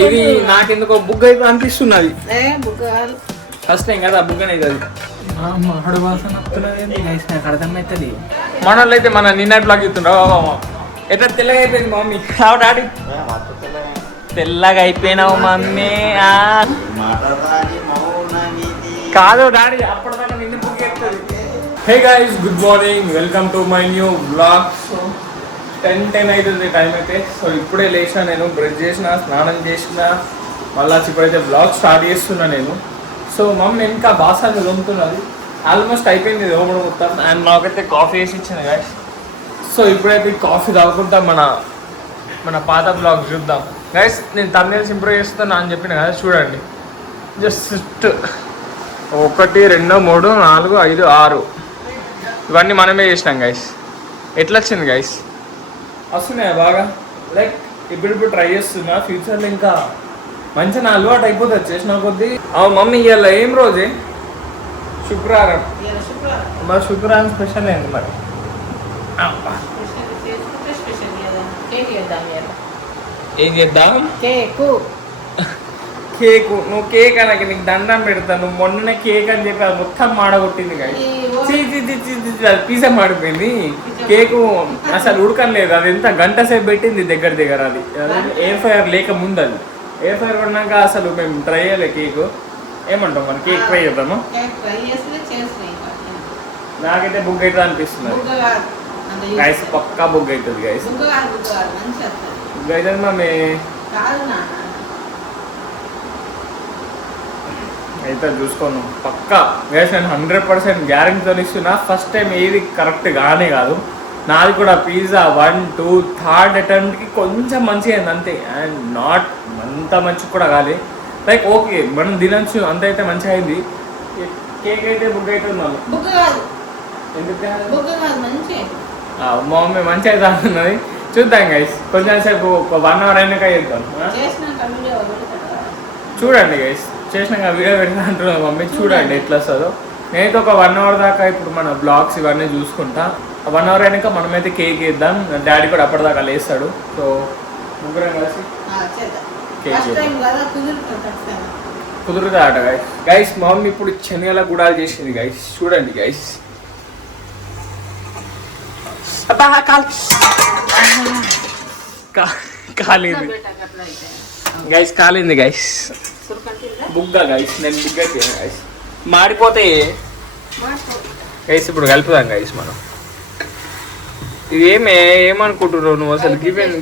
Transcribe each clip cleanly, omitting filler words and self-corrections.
ఇది నాకెందుకో బుగ్గ అయితే అనిపిస్తున్నది. ఫస్ట్ టైం కదా బుగ్గ అనేది అర్థమవుతుంది. మన వాళ్ళు అయితే మన నిన్నటి బ్లాగ్ ఇస్తుండ్రు. ఎట్లా తెల్లగా అయిపోయింది మమ్మీ? డాడీ తెల్లగా అయిపోయినావు మమ్మీ. కాదు డాడీ అప్పటిదాకా నిన్ను బుక్ ఎత్తుంది. Hey guys, good morning, welcome to my new blog. 10 అవుతుంది టైం అయితే. సో ఇప్పుడే లేచిన, నేను బ్రష్ చేసిన, స్నానం చేసిన, మళ్ళీ ఇప్పుడైతే బ్లాగ్ స్టార్ట్ చేస్తున్నా నేను. సో మమ్మీ ఇంకా బాసాన్ని తోముతున్నది, ఆల్మోస్ట్ అయిపోయింది తోమడం మొత్తం. అండ్ నాకైతే కాఫీ వేసి ఇచ్చింది గైస్. సో ఇప్పుడైతే కాఫీ తాగుకుంటా మన పాత బ్లాగ్ చూద్దాం గైస్. నేను తమిళ ఇంప్రూవ్ చేస్తున్నా అని చెప్పిన కదా, చూడండి. జస్ట్ 1 2 3 4 5 6 ఇవన్నీ మనమే చేసినాం గైస్. ఎట్లా వచ్చింది గైస్? వస్తున్నాయా బాగా? లైక్ ఇప్పుడు ట్రై చేస్తున్నా, ఫ్యూచర్లో ఇంకా మంచిగా నా అలవాటు అయిపోతుంది చేసిన కొద్దీ. మమ్మీ ఇవాళ ఏం రోజే? శుక్రవారం. మరి శుక్రవారం స్పెషల్ ఏంటి మరి? ఏం చేద్దాం? కేకు. నువ్వు కేక్ అనకి నీకు దండం పెడతాను. నువ్వు మొన్ననే కేక్ అని చెప్పి అది మొత్తం మాడగొట్టింది కానీ పిజ్జా మాడిపోయింది. కేకు అసలు ఉడకలేదు. అది ఎంత గంట సేపు పెట్టింది దగ్గర. అది ఎయిర్ ఫ్రైయర్ లేక ముందు, అది ఎయిర్ ఫ్రైయర్ పడినాక అసలు మేము ట్రై చేయలే కేకు. ఏమంటాం మరి? కేక్ ట్రై చేద్దామా? నాకైతే బుక్ అవుతుంది అనిపిస్తుంది గైస్. పక్కా బుక్ అవుతుంది గైస్. బుక్ అవుతుంది మమ్మీ. అయితే చూసుకోను పక్కా గైస్. నేను 100% గ్యారెంటీతో ఇస్తున్నా. ఫస్ట్ టైం ఏది కరెక్ట్ గానే కాదు. నాది కూడా పిజ్జా 1 2 3rd అటెంప్ట్కి కొంచెం మంచిగా అయింది అంతే. అండ్ నాట్ అంత మంచి కూడా కాదు. లైక్ ఓకే, మనం తినచ్చు, అంత అయితే మంచిగా అయింది. కేక్ అయితే బుక్ అవుతుంది మమ్మీ. మా మమ్మీ మంచిగా అయితే అవుతున్నది. చూద్దాం గైస్, కొంచెం సేపు 1 hour అయినాక చేద్దాం. చూడండి గైస్, చేసినాక వీడియో పెట్టిన అంటున్నా మమ్మీ. చూడండి ఎట్లా వస్తుందో. నేనైతే ఒక 1 hour దాకా ఇప్పుడు మన బ్లాగ్స్ ఇవన్నీ చూసుకుంటా. 1 hour అయినాక మనమైతే కేక్ వేద్దాం. డాడీ కూడా అప్పటిదాకా లేస్తాడు. సో ముగ్గురం కలిసి కేక్ కుదురుతా ఆట గైస్. గైస్ మా మమ్మీ ఇప్పుడు శనగల గుడాలు చేసింది గైస్. చూడండి గైస్. కాలింది గైస్, కాలింది గైస్. బుగ్గా గైస్, నేను బుగ్గా చేయను గైస్. మాడిపోతే గైస్ ఇప్పుడు కలుపుదాం గైస్ మనం. ఇది ఏమనుకుంటున్నావు నువ్వు అసలు?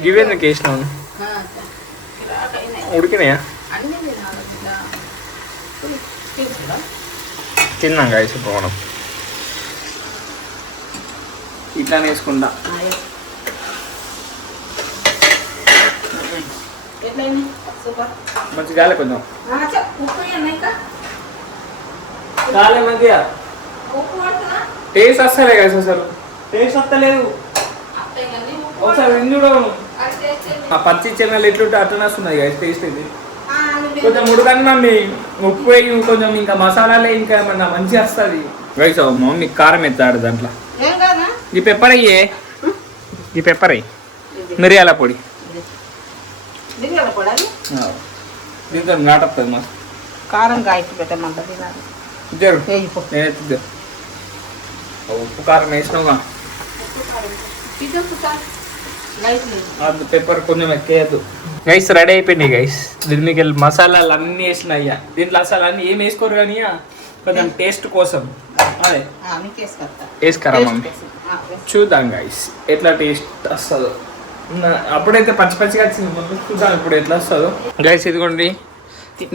గివెందుకు వేసినావు? ఉడికినాయా? తిన్నాం గైస్. ఇప్పుడు మనం ఇట్లానే వేసుకుంటా. మంచి గాలి కొంచెం గాలి మంచిగా. టేస్ట్ వస్తలే గైస్, అసలు టేస్ట్ వస్తలేదు. ఒకసారి చూడవు ఆ పచ్చి చెన్నెలు ఎట్లుంటే అట్లనే వస్తున్నాయి గైస్. టేస్ట్ ఇది కొంచెం ఉడకన్నా మీ ఉప్పు వేయి, కొంచెం ఇంకా మసాలాలే ఇంకా ఏమన్నా మంచిగా వస్తుంది గైస్. మమ్మీ కారం ఎత్తాడు దాంట్లో. ఈ పెప్పర్ అయ్యే, ఈ పెప్పర్ అయ్యి, మిరియాల పొడి దీంతో నాటస్తుంది మా కారం కాయకి పెట్టమంటది. ఉప్పు కారం వేసినావుగా, పెప్పర్ కొంచెం ఎక్కేయద్దు గైస్. రెడీ అయిపోయినాయి గైస్. దీనికి వెళ్ళి మసాలాలు అన్నీ వేసినాయ్యా. దీంట్లో అసలు అన్నీ ఏం వేసుకోరు కానీ కొంచెం టేస్ట్ కోసం అదే వేసుకరా మమ్మీ. చూద్దాం గైస్ ఎట్లా టేస్ట్ వస్తుందో. అప్పుడైతే పచ్చిగా వచ్చింది, చూద్దాం ఇప్పుడు ఎట్లా వస్తుందో గైస్. ఇదిగోండి,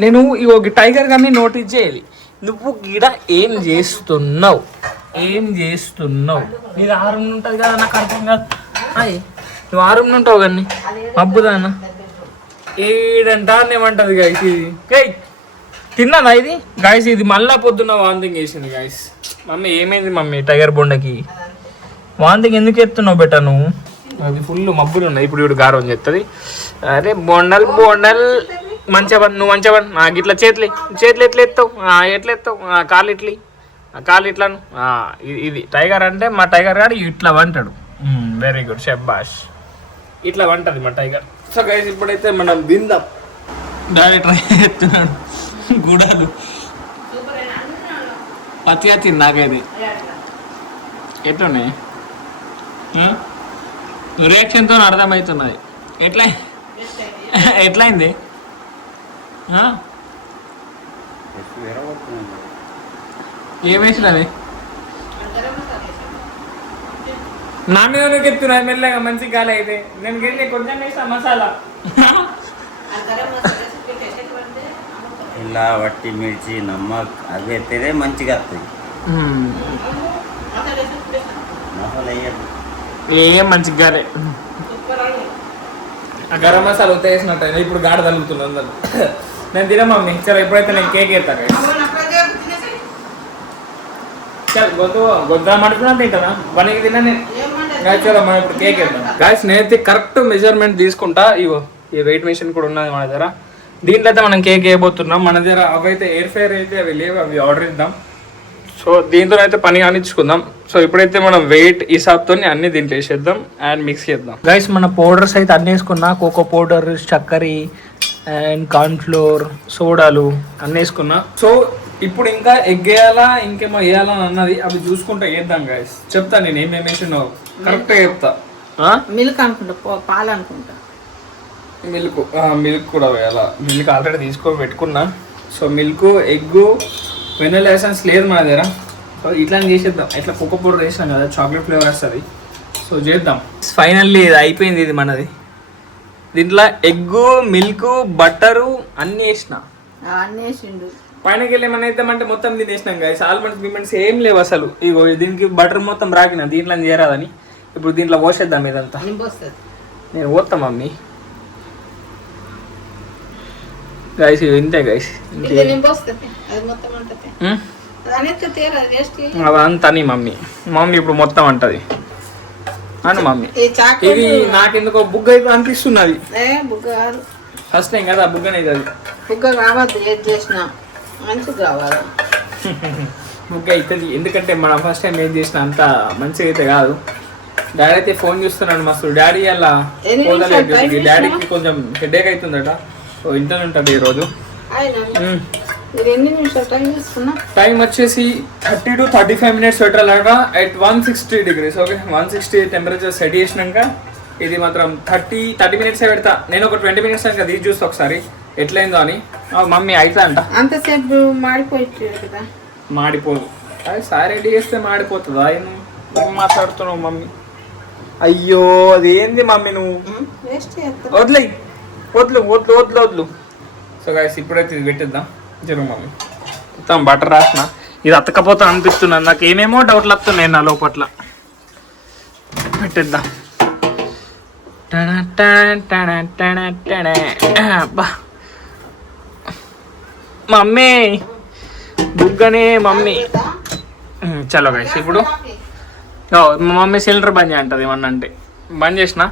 నేను ఈ టైగర్ గారిని నోటీస్ చేయాలి. నువ్వు గిడ ఏం చేస్తున్నావు? నీది 6 ఉంటుంది కదా, నాకు అర్థం కాదు. అయ్యి నువ్వు 6 ఉంటావు కానీ మబ్బుదానా ఏడంటా ఏమంటది గైస్. ఇది గై తిన్నానా ఇది గైస్? ఇది మళ్ళా పొద్దున్న వాంతింగ్ వేసింది గైస్. మమ్మీ ఏమైంది మమ్మీ? టైగర్ బొండకి వాంతింగ్ ఎందుకు ఎత్తున్నావు బెట్ట నువ్వు? అది ఫుల్ మబ్బులు ఉన్నాయి. ఇప్పుడు గారం చెప్తుంది. అరే బొండల్ మంచిగా నువ్వు మంచిగా నాకు ఇట్లా చేతులు ఎట్లా ఎత్తావు? కాలు ఇట్లాను. ఇది టైగర్ అంటే మా టైగర్ గారు ఇట్లా వంటాడు. Very good, షెబ్బాష్. ఇట్లా వంటది మా టైగర్. సో గైస్ ఇప్పుడైతే మనం విందాం. డాడీ ట్రై చేస్తున్నాడు గుడాలు పచ్చి వచ్చింది నాకైతే ఎట్లున్నాయి రియాక్షన్తో అర్థమవుతున్నది ఎట్లయింది ఏం వేసినది నా మీద నువ్వు చెప్తున్నా మెల్లగా మంచి గాలి అయితే నేను గెలి కొంచెం వేస్తా మసాలా ఇలా వట్టి మిర్చి నమ్మక్ అవి ఎత్తేదే మంచిగా వస్తుంది మసాలా వేయద్దు ఏం మంచిగా గాలే ఆ గరం మసాలా ఉత్తేసినట్టు ఇప్పుడు గాడ తగులుతుంది అందరు నేను తిన మమ్మీ సరే ఎప్పుడైతే నేను కేక్ ఎత్తాను గొద్దా మడుకున్నా తింటానా వనికి తిన్నా నేను చలో మనం ఇప్పుడు కేక్ వేద్దాం గాయస్ నేనైతే కరెక్ట్ మెజర్మెంట్ తీసుకుంటా ఇగో ఈ వెయిట్ మెషిన్ కూడా ఉన్నది మన దగ్గర దీంట్లో అయితే మనం కేక్ వేయబోతున్నాం మన దగ్గర అవైతే ఎయిర్ ఫైర్ అయితే అవి లేవు అవి ఆర్డర్ ఇద్దాం సో దీంతో అయితే పని కానిచ్చుకుందాం సో ఇప్పుడైతే మనం వెయిట్ ఈ సాప్తో అన్ని దీంట్లో వేసేద్దాం అండ్ మిక్స్ చేద్దాం గైస్ మన పౌడర్స్ అయితే అన్ని వేసుకున్నా కోకో పౌడర్ చక్కెర అండ్ కార్న్ఫ్లోర్ సోడాలు అన్నీ వేసుకున్నా సో ఇప్పుడు ఇంకా ఎగ్ వేయాలా ఇంకేమో వేయాలని అన్నది అవి చూసుకుంటా వేద్దాం గైస్ చెప్తా నేను ఏమేమి వేసినో కరెక్ట్గా చెప్తా మిల్క్ అనుకుంటా పాలు అనుకుంటా మిల్క్ కూడా వేయాలా మిల్క్ ఆల్రెడీ తీసుకొని పెట్టుకున్నా so milk egg vanilla essence లేదు మన దగ్గర సో ఇట్లా చేసేద్దాం ఇట్లా కోకో పౌడర్ వేసాం కదా చాక్లెట్ ఫ్లేవర్ వస్తుంది సో చేద్దాం ఫైనల్లీ ఇది అయిపోయింది ఇది మనది దీంట్లో ఎగ్గు మిల్క్ బట్టరు అన్నీ వేసిన అన్నీ వేసిండు పైనకి వెళ్ళి ఏమైనా వేద్దామంటే మొత్తం తినేసినాం కదా ఆల్మండ్స్ బిమెంట్స్ ఏం లేవు అసలు ఇగో దీనికి బటర్ మొత్తం రాకిన దీంట్లో చేరాదని ఇప్పుడు దీంట్లో పోసేద్దాం ఇదంతా నేను పోతా మమ్మీ గైస్ ఇంతే గైస్ అదంతా మమ్మీ ఇప్పుడు మొత్తం అంటది అని మమ్మీ ఇది నాకెందుకో బుగ్గ అయితే అనిపిస్తున్నది ఫస్ట్ టైం కదా బుగ్గ అనేది అది బుగ్గ కావద్దు ఏది చేసినా మంచిగా కావాలి బుగ్గ అవుతుంది ఎందుకంటే మనం ఫస్ట్ టైం ఏం చేసినా అంత మంచిగా అయితే కాదు డాడీ అయితే ఫోన్ చూస్తున్నాడు మస్తు డాడీ అలా పోదలేదు డాడీకి కొంచెం హెడేక్ అవుతుందట సో ఇంట్లో ఉంటాడు ఈరోజు టైం వచ్చేసి 30 to 35 minutes పెట్టాలట at 160 degrees okay 160 temperature set చేసినాక ఇది మాత్రం 30 minutes పెడతా నేను ఒక 20 minutes ఇంకా తీసి చూస్తా ఒకసారి ఎట్లయిందో అని మమ్మీ అయితే అంట అంతసేపు మాడిపోయి కదా మాడిపోదు అది సారీ రెడీ చేస్తే మాడిపోతుందా ఏం మాట్లాడుతున్నావు మమ్మీ అయ్యో అది ఏంది మమ్మీ నువ్వు వదిలేయి వద్లు వద్లు వద్లు వద్లు సో గైస్ ఇప్పుడైతే ఇది పెట్టిద్దాం జరుగు మమ్మీ మొత్తం బటర్ రాసిన ఇది అతకపోతా అనిపిస్తున్నాను నాకు ఏమేమో డౌట్లు వస్తున్నాయి నా లోపట్ల పెట్టిద్దాం అబ్బా మమ్మీ బుగ్గనే మమ్మీ చలో గైస్ ఇప్పుడు మా మమ్మీ సిలిండర్ బంద్ చేయంటది ఏమన్నా అంటే బంద్ చేసిన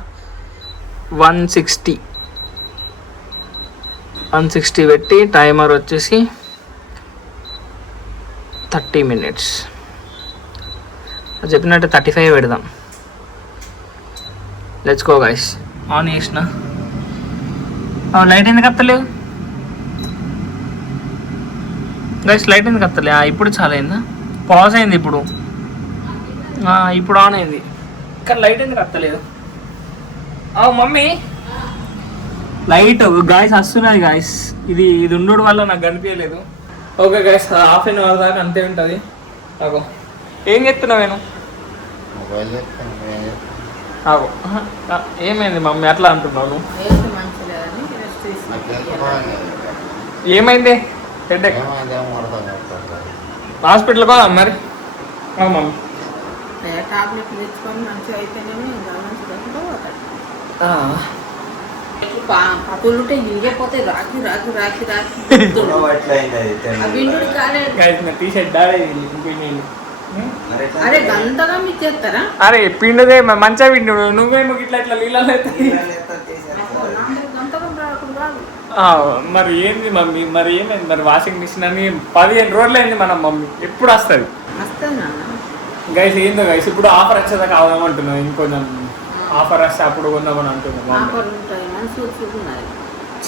160 పెట్టి టైమర్ వచ్చేసి 30 minutes అది చెప్పినట్టు 35 పెడదాం లెట్స్ గో గైస్ ఆన్ చేసిన లైట్ ఎందుకు వస్తలేవు గైస్ లైట్ ఎందుకు వస్తలే ఇప్పుడు చాలా అయిందా పాజ్ అయింది ఇప్పుడు ఇప్పుడు ఆన్ అయింది కానీ లైట్ ఎందుకు వస్తలేదు మమ్మీ లైట్ గాయస్ వస్తున్నది గాయస్ ఇది ఉండడం వల్ల నాకు కనిపించలేదు okay guys half an hour దాకా అంతే ఉంటుంది అగో ఏం చెప్తున్నావు నేను అగో ఏమైంది మమ్మీ అట్లా అంటున్నావు నువ్వు ఏమైంది హెడేక్ హాస్పిటల్ పోదా మరి మమ్మీ టాబ్లెట్లు తెచ్చుకొని మంచిగా అయిపోయినాయి పతులుంటే ఇంగిపోతే రాకి రాకి రాకి రాకి అరే గంతగా మీకు చేస్తారా అరే పిండిదే మంచిగా పిండు నువ్వేమో ఇట్లా ఇట్లా నీళ్ళలో మరి ఏంది మమ్మీ మరి ఏమైంది మరి వాషింగ్ మిషన్ అని 15 రోజులు అయింది మన మమ్మీ ఎప్పుడు వస్తుంది గైస్ ఏందో గైస్ ఇప్పుడు ఆఫర్ వచ్చేదాకా అవదామంటున్నాం ఇంకొంచెం ఆఫర్ వస్తే అప్పుడు కొందామని అంటున్నాం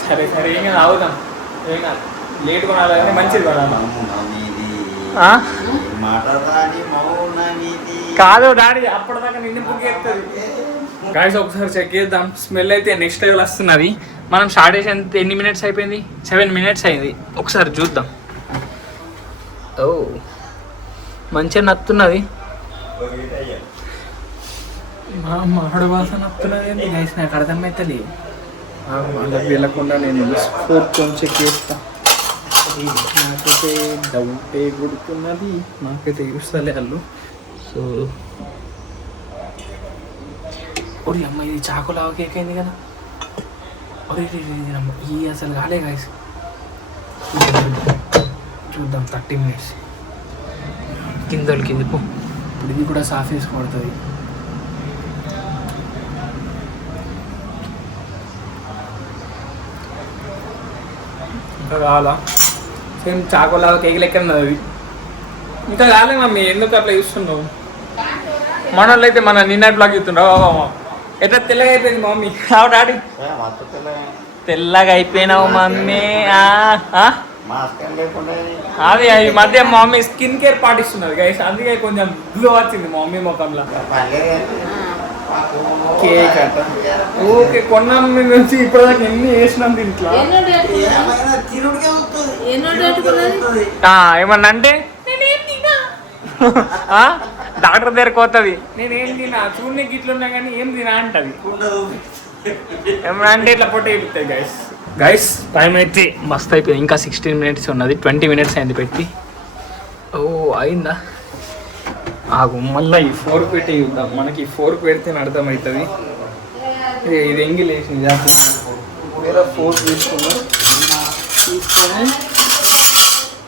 సరే సరే ఏం కాదు అవుదాం, ఏం కాదు. లేట్ కొనాలి కానీ మంచిది కొనాలి. ఆ? కాదు డాడీ అప్పటిదాకా నిన్ను బుక్ చేస్తుంది. గాయస్ ఒకసారి చెక్ చేద్దాం. స్మెల్ అయితే నెక్స్ట్ లెవెల్ వస్తున్నది. మనం స్టార్ట్ చేసి ఎన్ని మినిట్స్ అయిపోయింది? 7 మినిట్స్ అయింది. ఒకసారి చూద్దాం. ఓ మంచిగా నత్తున్నది. మా మామిడి వాసన నత్తున్నది ఏంటి గైస్, నాకు అర్థమైతుంది. వాళ్ళకి వెళ్ళకుండా నేను ఫోర్తో చెక్ చేస్తా. నాకైతే డౌటే కొడుతున్నది, నాకైతే చూస్తలే వాళ్ళు. సో ఒరి అమ్మ ఇది చాకులావ కేక్ అయింది కదా. ఒరే ఈ అసలు కాలే గాయస్. చూద్దాం 30 మినిట్స్ కింద పో. ఇప్పుడు ఇది కూడా సాఫ్ వేసుకోబడుతుంది. ఇంకా కావాలా? సేమ్ చాకోలాగా కేక్ లెక్క ఉన్నది. ఇంకా కాలే మమ్మీ, ఎందుకు అట్లా చూస్తున్నావు? మన వాళ్ళు అయితే మన నిన్నటి బ్లాగ్ చూస్తుండవు. ఎట్లా తెల్లగా అయిపోయింది మమ్మీ? డాడీ తెల్లగా అయిపోయినావు మమ్మీ. అది ఈ మధ్య మమ్మీ స్కిన్ కేర్ పాటిస్తున్నది గైస్, అందుకే కొంచెం గ్లో వచ్చింది మమ్మీ ముఖంలో. కేక్ అట ఓకే కొన్నాం నుంచి ఇప్పటిదాకా ఎన్ని వేసినాం దీంట్లో. ఏమన్నా అంటే డాక్టర్ దగ్గరకు పోతుంది, నేనేం తినా చూడనికి ఇట్లున్నా కానీ ఏం తినా అంటది. ఏమన్నా అంటే ఇట్లా పొట్ట అయిపోతాయి గైస్. గైస్ టైం అయితే మస్తు అయిపోయింది. ఇంకా 16 మినిట్స్ ఉన్నది. 20 మినిట్స్ అయింది పెట్టి. ఓ అయిందా? ఆగు మళ్ళీ ఈ 4 పెట్టి చూద్దాం. మనకి 4 పెడితే అర్థమవుతుంది. ఇది ఎంగిల్ వేసింది వేరే 4 తీసుకొని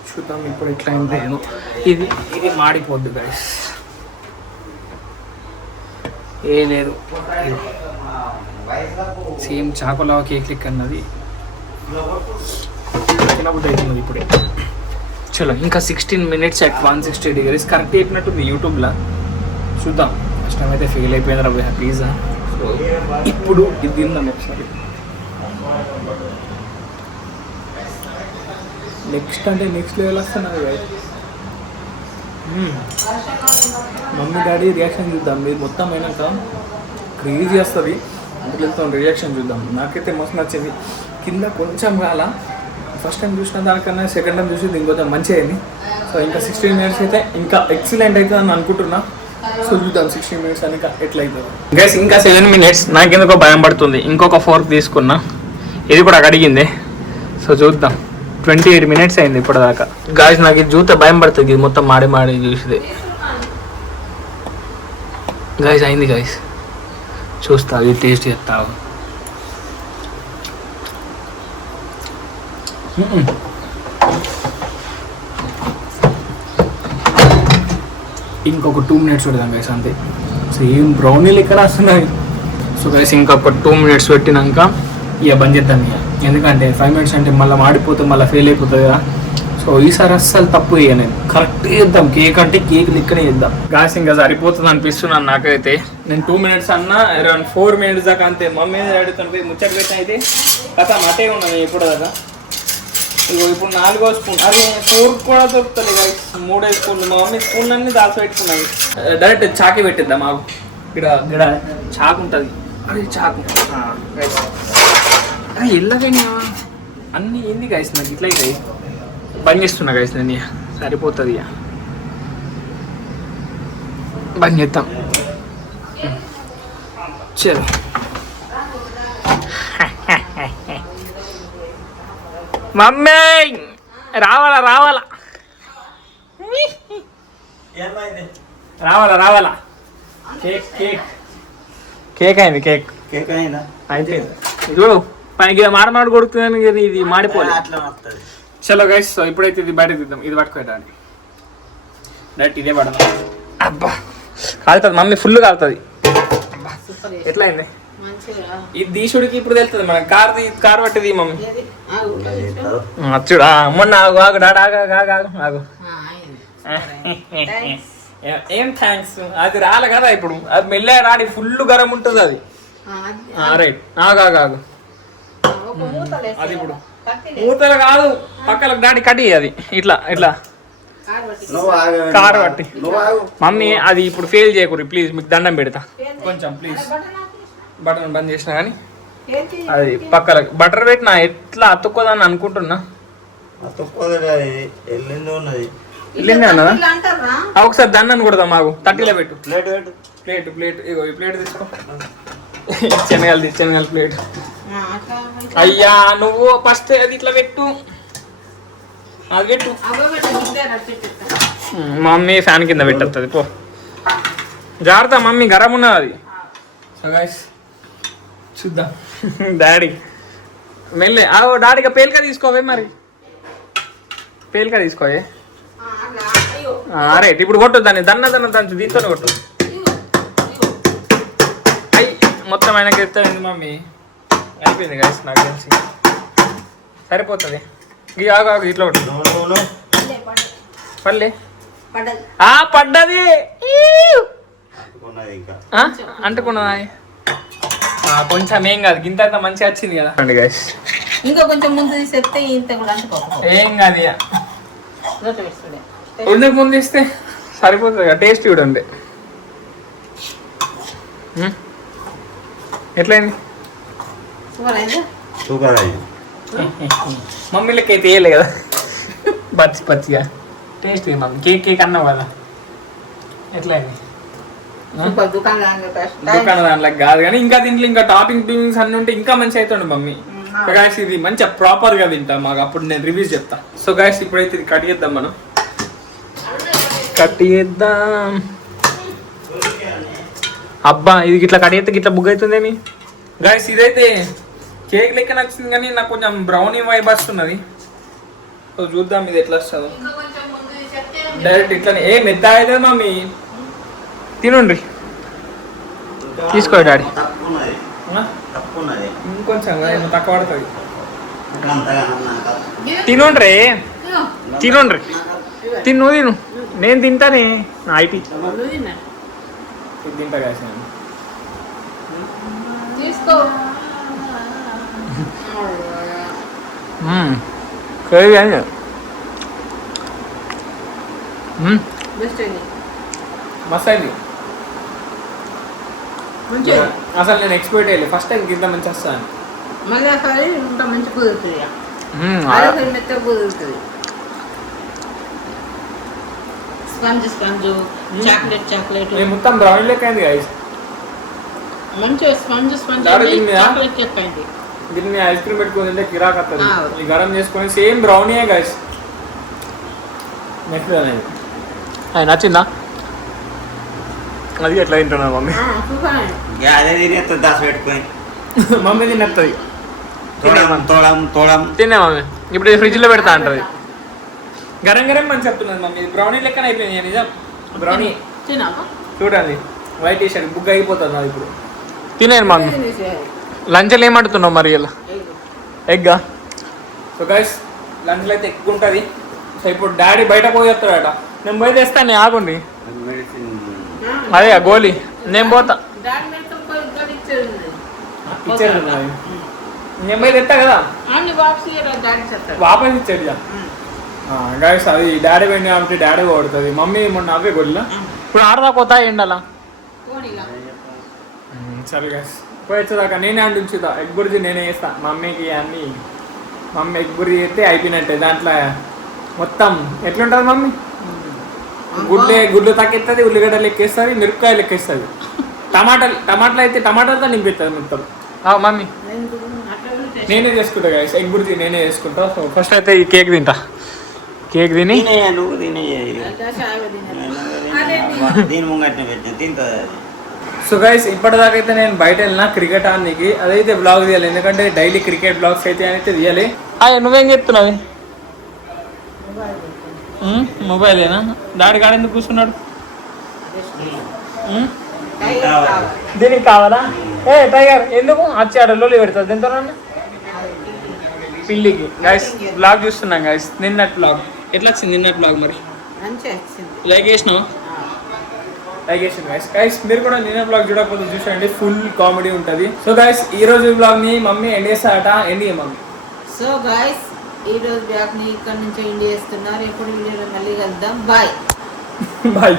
చూద్దాం ఇప్పుడు ఎట్లా అయింది. ఇది మాడిపోద్దు గైస్, ఏ లేదు. సేమ్ చాకోలావా కేక్ లెక్క అన్నది తినబుద్ధి అవుతుంది ఇప్పుడే. చలో ఇంకా 16 మినిట్స్ at 160 degrees కరెక్ట్ చెప్పినట్టుంది యూట్యూబ్లో. చూద్దాం. ఫస్ట్ టైం అయితే ఫెయిల్ అయిపోయింది రా పిజ్జా. సో ఇప్పుడు ఇది తిందాం ఒకసారి. నెక్స్ట్ అంటే నెక్స్ట్ లెవెల్ వస్తున్నది కదా. మమ్మీ డాడీ రియాక్షన్ చూద్దాం. మీరు మొత్తం అయినాక క్రేజీ వస్తుంది, అందులో రియాక్షన్ చూద్దాం. నాకైతే మస్తు నచ్చింది. కింద కొంచెం కాల ఫస్ట్ టైం చూసిన దానికన్నా సెకండ్ టైం చూసి ఇంకొంచెం మంచిగా అయింది. సో ఇంకా 16 మినిట్స్ అయితే ఇంకా ఎక్సలెంట్ అవుతుంది అని అనుకుంటున్నా. సో చూద్దాం 16 మినిట్స్ అని ఎట్లా అవుతుంది. గైస్ ఇంకా 7 మినిట్స్. నాకు ఎందుకో భయం పడుతుంది. ఇంకొక 4 తీసుకున్నా, ఇది కూడా అడిగింది. సో చూద్దాం. 28 మినిట్స్ అయింది ఇప్పటిదాకా. గాయస్ నాకు ఇది చూస్తే భయం పడుతుంది, ఇది మొత్తం మాడి చూసిదే. గాయస్ అయింది గాయస్, చూస్తా ఇది టేస్ట్ చేస్తావు. ఇంకొక 2 మినిట్స్ పెడదాం గైస్ అంతే. సేమ్ బ్రౌనీలు ఇక్కడ వస్తున్నాయి. సో గైస్ ఇంకొక 2 మినిట్స్ పెట్టినాక ఇక బంద్ చేద్దాం. ఇక ఎందుకంటే 5 మినిట్స్ అంటే మళ్ళీ మాడిపోతే మళ్ళీ ఫెయిల్ అయిపోతుంది కదా. సో ఈసారి అస్సలు తప్పు ఇక నేను కరెక్ట్ చేద్దాం. కేక్ అంటే కేక్ లెక్కనే చేద్దాం. గాయస్ ఇంకా సరిపోతుంది అనిపిస్తున్నాను నాకైతే. నేను 2 మినిట్స్ అన్నా అరౌండ్ 4 మినిట్స్ దాకా అంతే. మమ్మీ అడుగుతుంటే ముచ్చట పెట్టిన అయితే కథ మటే ఉన్నాను ఎప్పుడు దాకా. ఇగో ఇప్పుడు 4వ స్పూన్, అదే 4 కూడా దొరుకుతుంది గైస్. 3 స్పూన్లు మా మమ్మీ స్పూన్ అన్ని దాచిపెట్టుకున్నాయి. డైరెక్ట్ చాకి పెట్టిద్దాం. మాకు ఇక్కడ చాకు ఉంటుంది. అదే చాకు అరే ఎల్లగైనా అన్నీ ఏంది గైస్ నాకు ఇట్లా అవుతాయి. బంద్ చేస్తున్నా గైస్ నేను. సరిపోతుంది ఇక బంద్ చేద్దాం. చలో మమ్మీ రావాలా రావాలా రావాలా రావాలా. కేక్ కేక్ కేక్ అయింది. కేక్ కేక్ అయిందా? అయిపోయింది. చూడు పైకి మాడమాడు కొడుతున్నాను కానీ ఇది మాడిపోలే. చలో గైస్, సో ఇప్పుడైతే ఇది బయట తీద్దాం. ఇది పట్టుకోవడానికి డైరెక్ట్ ఇదే పడదాం. అబ్బా కాలుతుంది మమ్మీ, ఫుల్ కాలుతుంది. ఎట్లా అయింది ఇది దీశుడికి ఇప్పుడు తెలుస్తుంది. మన కార్ పట్టింది మమ్మీ. చూడు మొన్న ఆగు ఆగు డాడా ఆగు ఆగు. ఏం థ్యాంక్స్. అది రాలే కదా ఇప్పుడు, అది మెల్లగా రాడి ఫుల్ గరం ఉంటుంది అది. రైట్ ఆగు ఆగు ఆగు. ఒక మూతలు వేసేయాలి. అది ఇప్పుడు కత్తిలే. మూతలు కాదు, పక్కల డాడీ కటి అది ఇట్లా ఇట్లా ఆరబెట్టి. నువ్వు ఆగు, కారు పట్టి. నువ్వు ఆగు. మమ్మీ అది ఇప్పుడు ఫెయిల్ చేయకూడదు ప్లీజ్, మీకు దండం పెడతా ఏంది? కొంచెం ప్లీజ్. అరే బటన్ ఆపేసి. బటన్ బంద్ చేసినా కానీ ఏంటి? అది పక్కల బటర్ పెట్టినా ఎట్లా అతుక్కోదని అనుకుంటున్నా. తొక్కదడా వెళ్ళింది ఉన్నది. వెళ్ళింది అన్నదా? ఇలా అంటారా? ఒకసారి దండని కొడదాం మాకు, తట్టిలో పెట్టు. ప్లేట్ పెట్టు. ప్లేట్ ఇగో ఈ ప్లేట్ తీసుకో. శనగలు ప్లేట్. అట్లా అయ్యా నువ్వు ఫస్ట్ అది ఇట్లా పెట్టు, అది పెట్టు. అవ్వబెట్టి ముందే రప్పిస్తా. మమ్మీ ఫ్యాన్ కింద పెట్టేస్తుంది పో, జాగ్రత్త మమ్మీ గరం ఉన్నది అది. సో గైస్ చూద్దాం. డాడీ మెల్లే డాడీగా పేలిక తీసుకోవే, మరి పేలిక తీసుకోవే. అట్లా అయ్యో రైట్ ఇప్పుడు కొట్టు దాన్ని, దంచు దీంతో కొట్టు. ఇగో ఇగో. అయ్యి మొత్తం ఆయనకి ఎత్తాయింది మమ్మీ. అయిపోయింది గైస్, నాకు తెలిసి సరిపోతుంది. ఇక ఆగు ఇట్లా కొట్టు. నువ్వు పల్లె పడ్డది. పడ్డది ఉన్నది ఇంకా. అంటుకున్నదా? కొంచెం ఏం కాదు, గింత అంత మంచిగా వచ్చింది కదా అండి గైస్. ఇంకా కొంచెం ముందు తీసేస్తే ఇంత కూడా అంటుకోకపో. ఏం కాదు ఇక రొట్టె వేస్తుండే. ఉండకు ముందు ఇస్తే సరిపోతుంది కదా, టేస్ట్ కూడా ఉంది. ఎట్లయింది? సూపర్ అయిందా? సూపర్ అయ్యి. మమ్మీలకి అయితే వేయలే కదా, పచ్చిగా టేస్ట్ మమ్మీ. కేక్ అన్నావు కదా, ఎట్లయింది? సూపర్. దుకాణం దుకాణం దాంట్లోకి కాదు కానీ ఇంకా దీంట్లో ఇంకా టాపింగ్స్ అన్ని ఉంటే ఇంకా మంచిగా అవుతుండే మమ్మీ. సో గాయస్ ఇది మంచిగా ప్రాపర్గా తింటా, మాకు అప్పుడు నేను రివ్యూస్ చెప్తా. సో గాయస్ ఇప్పుడైతే ఇది కట్ చేద్దాం, మనం కట్ చేద్దాం. అబ్బా ఇది ఇట్లా కట్ చేస్తే ఇట్లా బుగ్ అవుతుందేమి గాయస్. ఇదైతే కేక్ లెక్క నచ్చింది కానీ నాకు కొంచెం బ్రౌనీ వైబ్ వస్తున్నది. సో చూద్దాం ఇది ఎట్లా వస్తుందో. డైరెక్ట్ ఇట్లానే ఏ మెత్త అవుతుంది మమ్మీ, తినుండ్రి. తీసుకో డాడీ. తక్కువ ఉన్నది. తక్కువ ఉన్నది. ఇంకొంచెం తక్కువ పడుతుంది. అంతగా నాకు తినుండ్రి తిను నేను తింటానే. ఐటీ తింటా కాసి తీసుకో. కర్రీ కానీ బెస్ట్ అయింది. మస్తు అయింది మంచిగా. అసలు నేను ఎక్స్పెక్ట్ చేయలేదు ఫస్ట్ టైం ఇంత మంచి వస్తాను. మళ్ళీ ఒకసారి ఇంకా మంచి కుదురుతుంది. అదొకటి మెత్తగా కుదురుతుంది. స్పంజ్ చాక్లెట్ మొత్తం బ్రౌన్ లెక్క అయింది గైస్. మంచిగా స్పంజ్ దారి తిన్నదా? చాక్లెట్ లెక్క అయింది. దీన్ని ఐస్ క్రీమ్ పెట్టుకుని తింటే కిరాక్ వస్తుంది. ఆ. ఈ గరం చేసుకొని సేమ్ బ్రౌనీయే గైస్. నెక్స్ట్ అనేది అది నచ్చిందా? అది ఎట్లా తింటున్నా మమ్మీ. సూపర్ అయింది. అదే తినేస్తుంది దాచి పెట్టుకొని. మమ్మీ తినేస్తుంది. తోడం తిన్నా మమ్మీ. ఇప్పుడు ఫ్రిడ్జ్ లో పెడతా అంటది. గరం గరం అని చెప్తున్నది మమ్మీ. బ్రౌనీ లెక్కన అయిపోయింది నిజం. బ్రౌనీ తిన్నాక చూడండి వైట్ టీ షర్ట్ బుక్ అయిపోతుంది అది ఇప్పుడు. తినేను మమ్మీ. లంచ్లో ఏమంటున్నావు మరి ఇలా? ఎగ్గా. సో గైస్ లంచ్లో అయితే ఎగ్ ఉంటుంది. సో ఇప్పుడు డాడీ బయట పోయి వస్తాడట. నేను పోయి తెస్తాను, ఆగుండి. మెడిసిన్ అదే గోలీ నేను పోతా. ఇచ్చేది ఉన్నది. నేను పోయి తెస్తా కదా, వాపస్ ఇచ్చేది. గైస్ అది డాడీ పోయింది కాబట్టి డాడీ కొడుతుంది. మమ్మీ మొన్న అవే గొల్లా ఇప్పుడు ఆడదా పోతా ఎండలా. సరే గైస్ పోయి వచ్చేదాకా నేనే అండి ఉంచుతా. ఎగ్ బుర్జీ నేనే చేస్తా మమ్మీకి అన్నీ. మమ్మీ ఎగ్ బుర్జీ చేస్తే అయిపోయినట్టే. దాంట్లో మొత్తం ఎట్లుంటుంది మమ్మీ? గుడ్లు తక్కేస్తుంది, ఉల్లిగడ్డలు ఎక్కేస్తుంది, మిరపకాయలు ఎక్కేస్తుంది, టమాటాలు అయితే టమాటాలతో నింపిస్తుంది మొత్తం. మమ్మీ నేనే చేసుకుంటా గైస్, ఎగ్ బుర్జీ నేనే చేసుకుంటా. సో ఫస్ట్ అయితే ఈ కేక్ తింటా. కేక్ తిని నువ్వు తినే దీని ముంగట్నే పెట్టిన తింటుంది. సో గైస్ ఇప్పటిదాకా అయితే నేను బయట వెళ్ళినా క్రికెట్ ఆడడానికి. అదైతే బ్లాగ్ తీయాలి, ఎందుకంటే డైలీ క్రికెట్ బ్లాగ్స్ అయితే తీయాలి. నువ్వేం చెప్తున్నావు? మొబైలేనా? డాడీ కాడ ఎందుకు కూర్చున్నాడు? దీనికి కావాలా? ఏ టైగర్ ఎందుకు వచ్చాడు? లోలి పెడతాడు దీంతో పిల్లికి. గైస్ బ్లాగ్ చూస్తున్నాం గైస్. నిన్నటి బ్లాగ్ ఎట్లా వచ్చింది? నిన్నటి బ్లాగ్ మరి లైక్ చేసినావు? లైక్ చేసింది గైస్ మీరు కూడా నిన్న బ్లాగ్ చూడకపోతే చూసండి, ఫుల్ కామెడీ ఉంటుంది. సో గైస్ ఈ రోజు బ్లాగ్ ని మమ్మీ ఎండ్ చేస్తారట. ఎండి మమ్మీ. సో గైస్ ఈ రోజు బ్లాగ్ ని ఇక్కడ నుంచి ఎండ్ చేస్తున్నారు. ఎప్పుడు వీడియోలో మళ్ళీ కలుద్దాం. Bye bye.